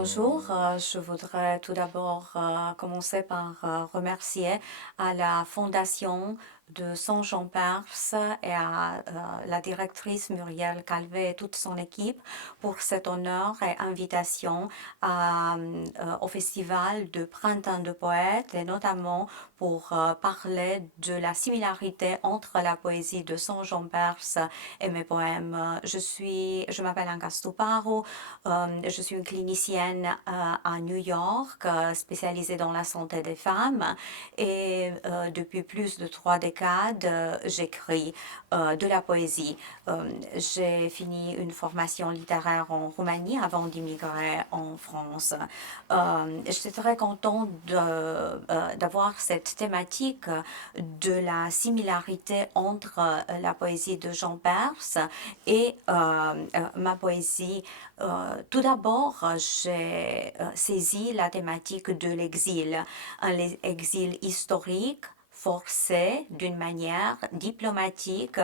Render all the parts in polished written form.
Bonjour, je voudrais tout d'abord commencer par remercier à la Fondation de Saint-Jean-Perse et à la directrice Muriel Calvé et toute son équipe pour cet honneur et invitation au Festival de Printemps de Poètes et notamment pour parler de la similarité entre la poésie de Saint-Jean-Perse et mes poèmes. Je m'appelle Anka Stuparo, je suis une clinicienne à New York, spécialisée dans la santé des femmes et depuis plus de 3 décades, j'écris de la poésie. J'ai fini une formation littéraire en Roumanie avant d'immigrer en France. J'étais très contente d'avoir cette thématique de la similarité entre la poésie de Jean Perse et ma poésie. Tout d'abord, j'ai saisi la thématique de l'exil, un exil historique forcé d'une manière diplomatique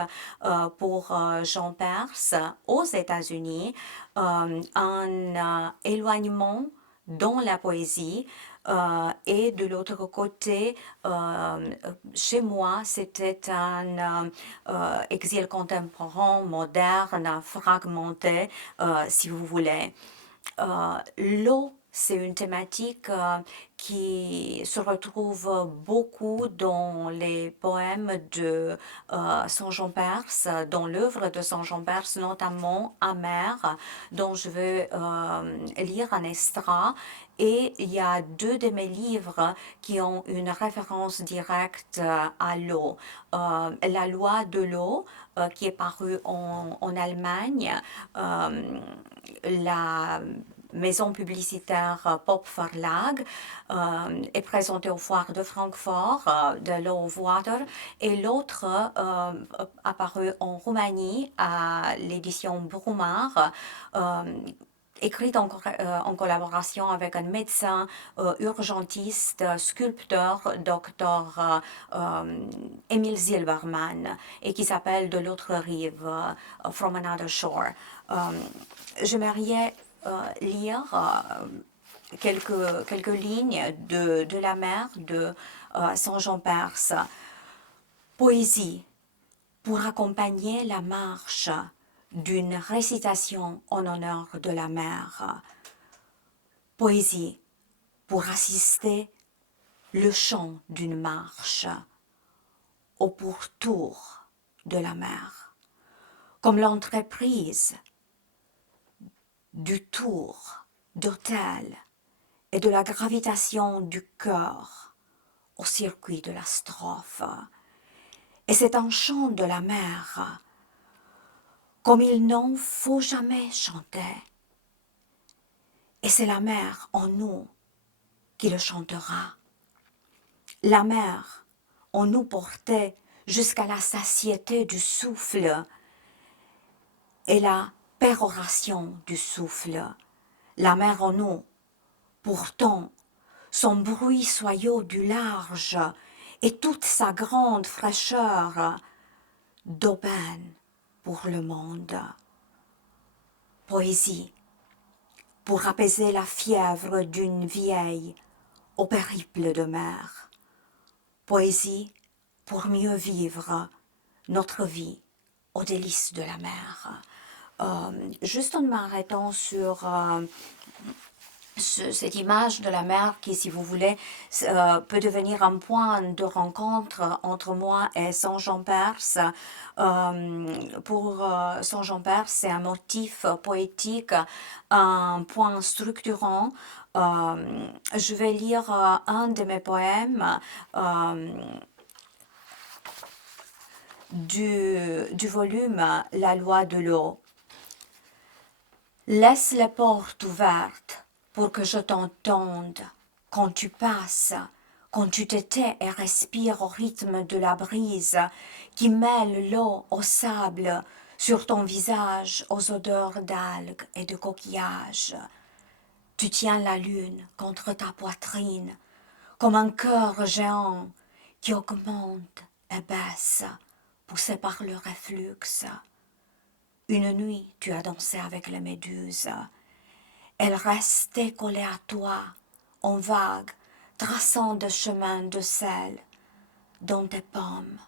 pour Jean Perse aux États-Unis, un éloignement dans la poésie. Et de l'autre côté, chez moi, c'était un exil contemporain, moderne, fragmenté, si vous voulez. L'eau, c'est une thématique qui se retrouve beaucoup dans les poèmes de Saint-Jean-Perse, dans l'œuvre de Saint-Jean-Perse, notamment Amer, dont je vais lire un extrait. Et il y a 2 de mes livres qui ont une référence directe à l'eau. La loi de l'eau, qui est parue en Allemagne, la maison publicitaire Pop Verlag est présentée au foire de Francfort, de Law of Water, et l'autre apparu en Roumanie à l'édition Brumar, écrite en collaboration avec un médecin urgentiste, sculpteur, docteur Emile Zilberman, et qui s'appelle De l'autre rive, From Another Shore. J'aimerais lire quelques lignes de la mer de Saint-Jean-Perse. Poésie pour accompagner la marche d'une récitation en honneur de la mer. Poésie pour assister le chant d'une marche au pourtour de la mer, comme l'entreprise du tour d'autel et de la gravitation du cœur au circuit de la strophe. Et c'est un chant de la mer, comme il n'en faut jamais chanter. Et c'est la mer en nous qui le chantera. La mer en nous portée jusqu'à la satiété du souffle et la péroration du souffle. La mer en nous, pourtant, son bruit soyeux du large et toute sa grande fraîcheur d'aubaine pour le monde. Poésie pour apaiser la fièvre d'une vieille au périple de mer. Poésie pour mieux vivre notre vie aux délices de la mer. Juste en m'arrêtant sur cette image de la mer qui, si vous voulez, peut devenir un point de rencontre entre moi et Saint-Jean-Perse. Pour Saint-Jean-Perse, c'est un motif poétique, un point structurant. Je vais lire un de mes poèmes du volume La loi de l'eau. Laisse les portes ouvertes pour que je t'entende quand tu passes, quand tu te tais et respires au rythme de la brise qui mêle l'eau au sable, sur ton visage aux odeurs d'algues et de coquillages. Tu tiens la lune contre ta poitrine comme un cœur géant qui augmente et baisse, poussé par le reflux. Une nuit, tu as dansé avec les méduses Elle restait collée à toi, en vague, traçant des chemins de sel dans tes pommes.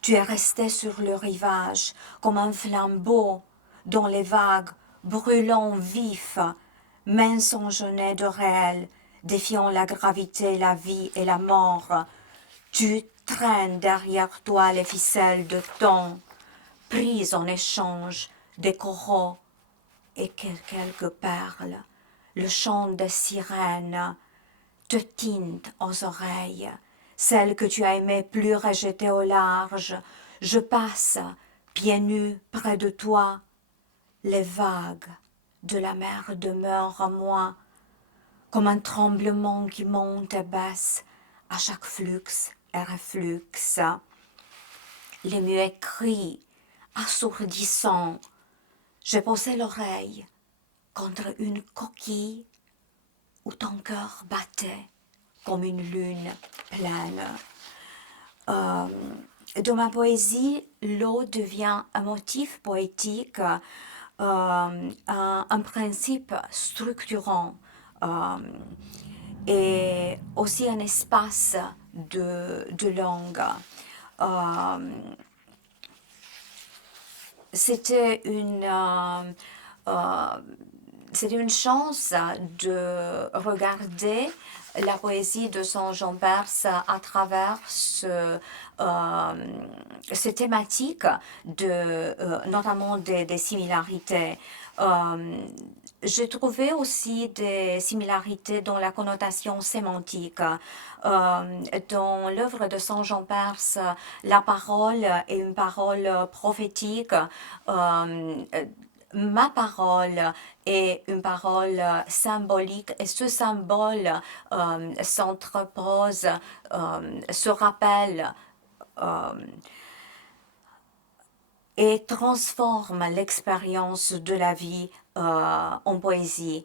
Tu es resté sur le rivage comme un flambeau dont les vagues, brûlant vifs, mensongeaient de réel, défiant la gravité, la vie et la mort. Tu traînes derrière toi les ficelles de temps, prises en échange des coraux et quelques perles. Le chant des sirènes te tinte aux oreilles, celle que tu as aimée plus rejetée au large. Je passe, pieds nus, près de toi. Les vagues de la mer demeurent en moi, comme un tremblement qui monte et baisse à chaque flux et reflux. Les muets cris, assourdissants. J'ai posé l'oreille contre une coquille où ton cœur battait comme une lune pleine. Dans ma poésie, l'eau devient un motif poétique, un principe structurant et aussi un espace de langue. C'était une chance de regarder la poésie de Saint-Jean Perse à travers ces thématiques, notamment des similarités. J'ai trouvé aussi des similarités dans la connotation sémantique. Dans l'œuvre de Saint-Jean Perse, la parole est une parole prophétique. Ma parole est une parole symbolique et ce symbole s'entrepose, se rappelle et transforme l'expérience de la vie en poésie.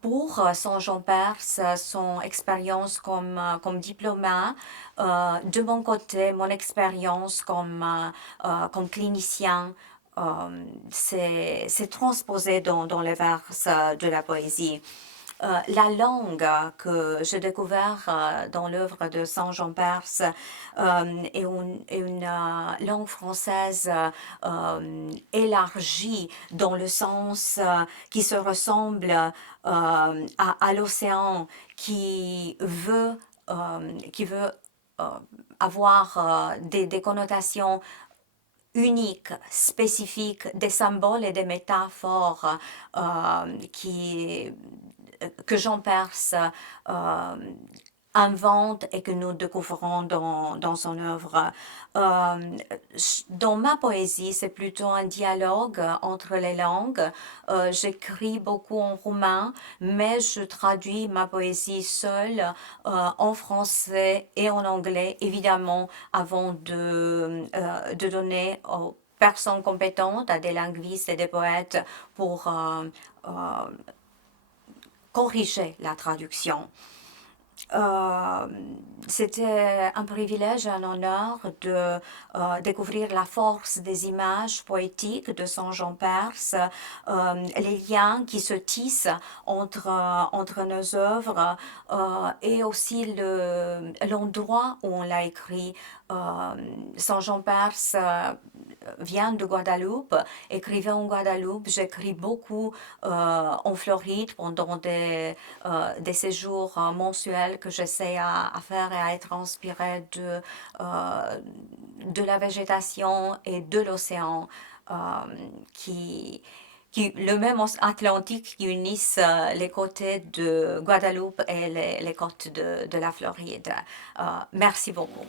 Pour Saint-Jean Perse, son expérience comme diplomate, de mon côté, mon expérience comme clinicien, c'est transposé dans les vers de la poésie. La langue que j'ai découverte dans l'œuvre de Saint-Jean Perse est une langue française élargie dans le sens qui se ressemble à l'océan, qui veut avoir des connotations uniques, spécifiques, des symboles et des métaphores que Jean Perse invente et que nous découvrons dans son œuvre. Dans ma poésie, c'est plutôt un dialogue entre les langues. J'écris beaucoup en roumain, mais je traduis ma poésie seule en français et en anglais, évidemment, avant de donner aux personnes compétentes, à des linguistes et des poètes, pour corriger la traduction. C'était un privilège, un honneur de découvrir la force des images poétiques de Saint-Jean Perse, les liens qui se tissent entre nos œuvres et aussi l'endroit où on l'a écrit. Saint-Jean Perse vient de Guadeloupe, écrivait en Guadeloupe. J'écris beaucoup en Floride pendant des séjours mensuels que j'essaie à faire et à être inspirée de la végétation et de l'océan le même Atlantique qui unissent les côtés de Guadeloupe et les côtes de la Floride. Merci beaucoup.